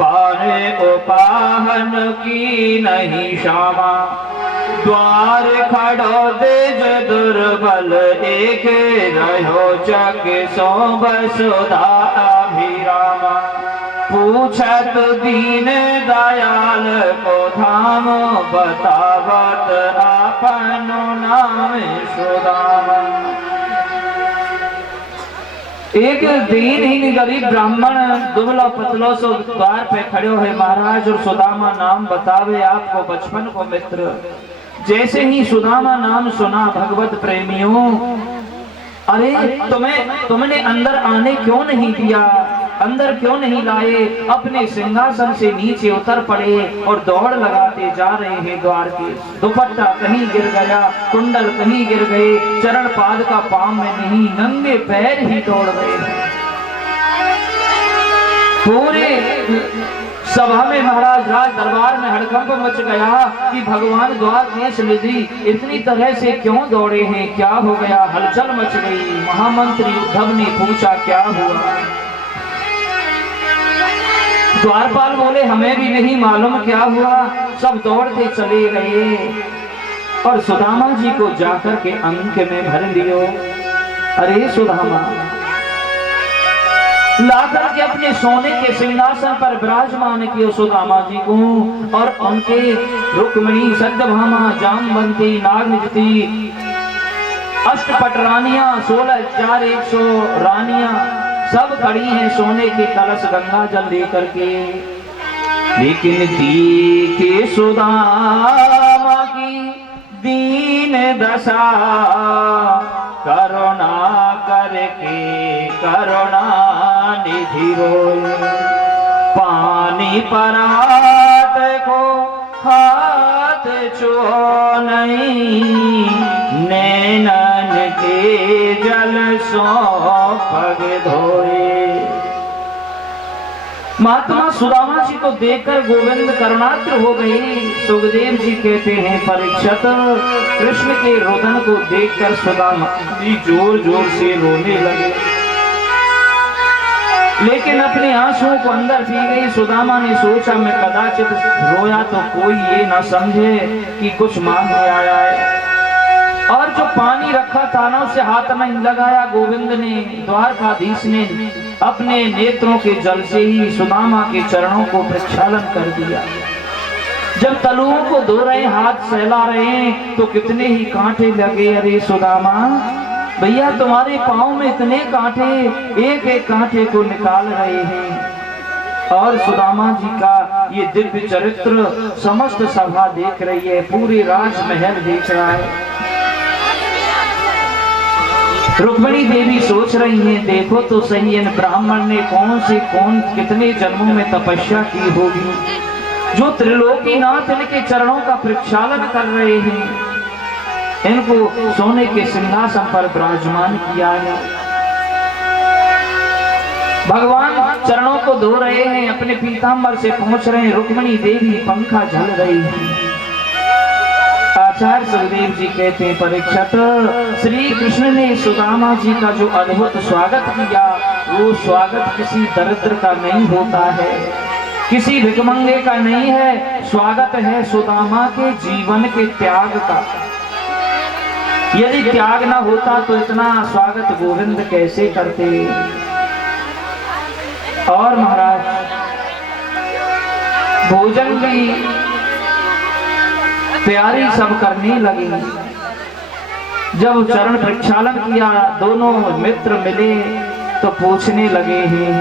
पाने उपाहन की नहीं क्षमा। द्वार खड़ो देज दुर्बल एक रहो जग सो बसुधा अभिरामा। पूछत दीन दयाल को धाम बतावत आपन नाम सुदामा। एक दीनहीन गरीब ब्राह्मण दुबला पतलो सो द्वार पे खड़े है महाराज, और सुदामा नाम बतावे आपको बचपन को मित्र। जैसे ही सुदामा नाम सुना भगवत प्रेमियों, अरे तुमने अंदर आने क्यों नहीं दिया, अंदर क्यों नहीं लाए। अपने सिंहासन से नीचे उतर पड़े और दौड़ लगाते जा रहे हैं द्वार के। दुपट्टा कहीं गिर गया, कुंडल कहीं गिर गए, चरण पाद का पांव में नहीं, नंगे पैर ही दौड़ रहे हैं। पूरे सभा में महाराज राज दरबार में हड़कंप मच गया कि भगवान द्वारकेश निधि इतनी तरह से क्यों दौड़े हैं, क्या हो गया। हलचल मच गई। महामंत्री उद्धव ने पूछा क्या हुआ। द्वारपाल बोले हमें भी नहीं मालूम क्या हुआ, सब दौड़ते चले गए और सुदामा जी को जाकर के अंक में भर लियो। अरे सुदामा लाकर के अपने सोने के सिंहासन पर विराजमान कियो सुदामा जी को, और उनके रुक्मिणी सत्यभामा जामवंती नागनिधि अष्टपट रानियां 16,100 रानियां सब खड़ी हैं सोने के कलश गंगा जल लेकर के। लेकिन दी के सुदामा की दीन दशा करुणा करके करुणा निधि रोए। पानी परात को हाथ छुओ नहीं, नैनन के जल सो पग धोए। महात्मा सुदामा जी को देखकर गोविंद करुणात्र हो गए। सुखदेव जी कहते हैं परीक्षित कृष्ण के रोदन को देखकर सुदामा जी जोर जोर से रोने लगे, लेकिन अपने आंसुओं को अंदर पी गई। सुदामा ने सोचा मैं कदाचित रोया तो कोई ये ना समझे कि कुछ मांगने आया है, और जो पानी रखा था ना उसे हाथ में लगाया। गोविंद ने द्वारकाधीश ने अपने नेत्रों के जल से ही सुदामा के चरणों को प्रक्षालन कर दिया। जब तलुओं को धो रहे हाथ सहला रहे हैं तो कितने ही कांटे लगे। अरे सुदामा भैया तुम्हारे पांव में इतने कांटे, एक एक कांटे को निकाल रहे हैं। और सुदामा जी का ये दिव्य चरित्र समस्त सभा देख रही है, पूरे राजमहल देख रहा है। रुक्मिणी देवी सोच रही हैं देखो तो सही इन ब्राह्मण ने कौन कितने जन्मों में तपस्या की होगी, जो त्रिलोकीनाथ इनके चरणों का प्रक्षालन कर रहे हैं। इनको सोने के सिंहासन पर विराजमान किया है। भगवान चरणों को धो रहे हैं, अपने पीतांबर से पहुंच रहे हैं। रुक्मिणी देवी पंखा झल रही है। आचार्य सुखदेव जी कहते हैं परीक्षित श्री कृष्ण ने सुदामा जी का जो अद्भुत स्वागत किया, वो स्वागत किसी दरिद्र का नहीं होता है, किसी भिखमंगे का नहीं है। स्वागत है सुदामा के जीवन के त्याग का। यदि त्याग ना होता तो इतना स्वागत गोविंद कैसे करते। और महाराज भोजन की तैयारी सब करने लगी। जब चरण प्रक्षालन किया, दोनों मित्र मिले तो पूछने लगे हैं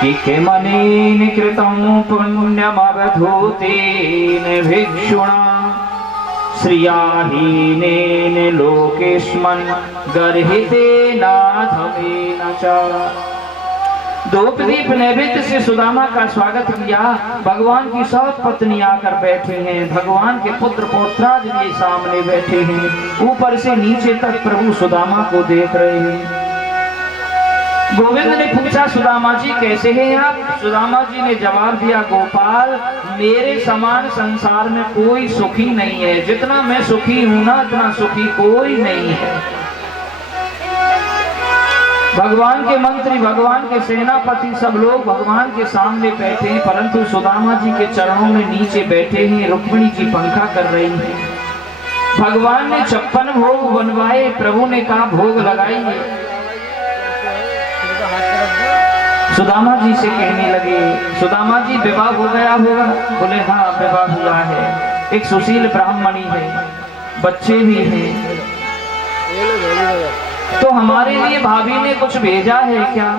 कि किमनेन कृतं पुण्यमवधूतेन भिक्षुणा श्रियाहीनेन लोकेस्मन् गर्हितेनाधमेन च। धूपदीप नैवेद्य से सुदामा का स्वागत किया। भगवान की सब पत्नी आकर बैठे हैं, भगवान के पुत्र पौत्रादि ये सामने बैठे हैं। ऊपर से नीचे तक प्रभु सुदामा को देख रहे हैं। गोविंद ने पूछा सुदामा जी कैसे हैं आप। सुदामा जी ने जवाब दिया गोपाल मेरे समान संसार में कोई सुखी नहीं है, जितना मैं सुखी हूं ना इतना सुखी कोई नहीं है। भगवान के मंत्री, भगवान के सेनापति सब लोग भगवान के सामने बैठे हैं, परंतु सुदामा जी के चरणों में नीचे बैठे हैं। रुक्मिणी जी पंखा कर रही हैं। भगवान ने 56 भोग बनवाए, प्रभु ने कहा भोग लगाइए। सुदामा जी से कहने लगे, सुदामा जी विवाह हो गया होगा? बोले हाँ विवाह हुआ है, एक सुशील ब्राह्मणी है, बच्चे भी हैं। तो हमारे लिए भाभी ने कुछ भेजा है क्या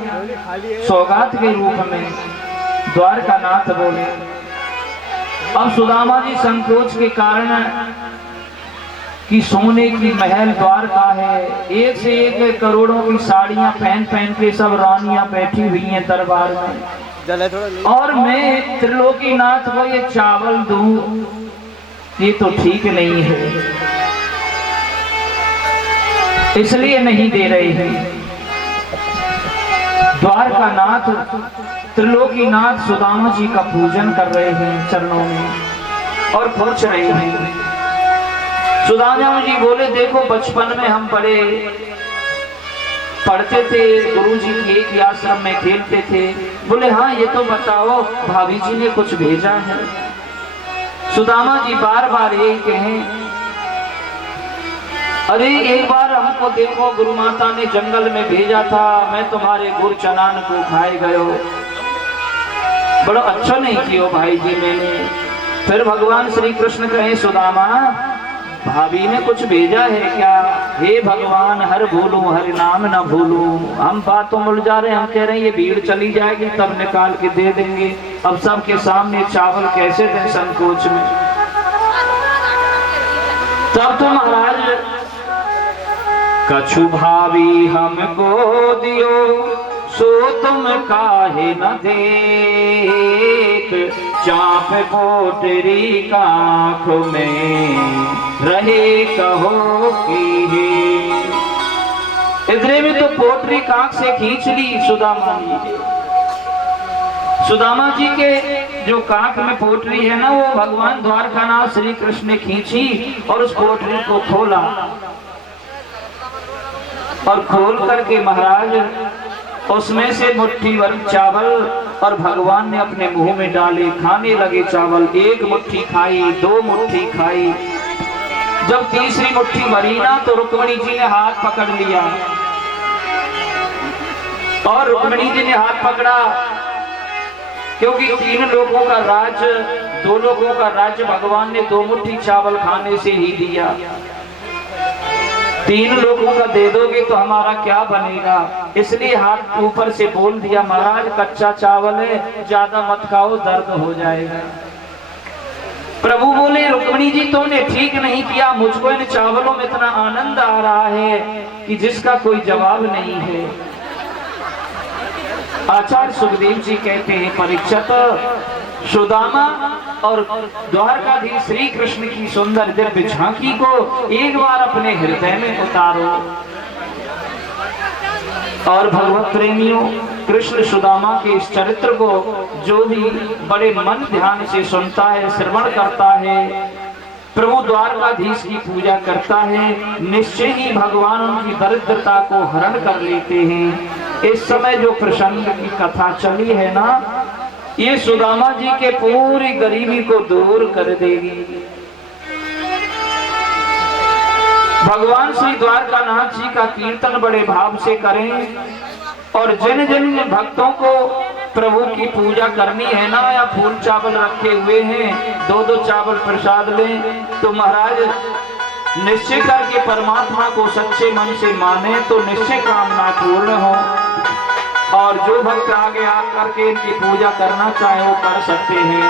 सौगात के रूप में? द्वारका नाथ बोले। अब सुदामा जी संकोच के कारण कि सोने की महल द्वारका है, एक से एक करोड़ों की साड़ियां पहन पहन के सब रानियां बैठी हुई हैं दरबार में, और मैं त्रिलोकीनाथ को ये चावल दूं, ये तो ठीक नहीं है, इसलिए नहीं दे रहे हैं। द्वारका नाथ त्रिलोकीनाथ सुदामा जी का पूजन कर रहे हैं चरणों में और पूछ रहे हैं। सुदामा जी बोले देखो बचपन में हम पढ़ते थे, गुरुजी के एक ही आश्रम में खेलते थे। बोले हाँ ये तो बताओ भाभी जी ने कुछ भेजा है? सुदामा जी बार बार यही कहें, अरे एक बार हमको देखो गुरु माता ने जंगल में भेजा था, मैं तुम्हारे गुर चनान को खाए गयो, बड़ा अच्छा नहीं किया भाई जी मैंने। फिर भगवान श्री कृष्ण कहे सुदामा भाभी ने कुछ भेजा है क्या? हे भगवान हर भूलूं हर नाम न भूलूं। हम बातों में उलझा रहे, हम कह रहे हैं ये भीड़ चली जाएगी तब निकाल के दे देंगे, अब सबके सामने चावल कैसे दें संकोच में। तब तो महाराज कछु भावी हमको दियो सो तुम काहे न देत, चाप पोटरी काख में रहे कहो की। इधरे में तो पोटरी काख से खींच ली सुदामा जी। सुदामा जी के जो काख में पोटरी है ना, वो भगवान द्वारकानाथ श्री कृष्ण ने खींची और उस पोटरी को खोला, और खोल करके महाराज उसमें से मुट्ठी भर चावल और भगवान ने अपने मुंह में डाले, खाने लगे चावल। एक मुट्ठी खाई, 2 मुट्ठी खाई, जब तीसरी मुट्ठी भरी ना तो रुक्मिणी जी ने हाथ पकड़ लिया, और रुक्मिणी जी ने हाथ पकड़ा क्योंकि 3 लोगों का राज, 2 लोगों का राज्य भगवान ने 2 मुट्ठी चावल खाने से ही दिया। 3 लोगों का दे दोगे तो हमारा क्या बनेगा, इसलिए हाथ ऊपर से बोल दिया महाराज कच्चा चावल है, ज्यादा मत खाओ दर्द हो जाएगा। प्रभु बोले रुक्मिणी जी तुमने ठीक नहीं किया, मुझको इन चावलों में इतना आनंद आ रहा है कि जिसका कोई जवाब नहीं है। आचार्य सुखदेव जी कहते हैं परीक्षित सुदामा और द्वारकाधीश श्री कृष्ण की सुंदर दिव्य झांकी को एक बार अपने हृदय में उतारो। और भगवत प्रेमियों कृष्ण सुदामा के इस चरित्र को जो भी बड़े मन ध्यान से सुनता है, श्रवण करता है, प्रभु द्वारकाधीश की पूजा करता है, निश्चय ही भगवान उनकी दरिद्रता को हरण कर लेते हैं। इस समय जो प्रसंग की कथा चली है ना, ये सुदामा जी के पूरी गरीबी को दूर कर देगी। भगवान श्री द्वारकानाथ जी का कीर्तन बड़े भाव से करें, और जिन जिन भक्तों को प्रभु की पूजा करनी है ना, या फूल चावल रखे हुए हैं 2-2 चावल प्रसाद लें, तो महाराज निश्चय करके परमात्मा को सच्चे मन से माने तो निश्चय कामना पूर्ण हो। और जो भक्त आगे आकर के इनकी पूजा करना चाहे वो कर सकते हैं।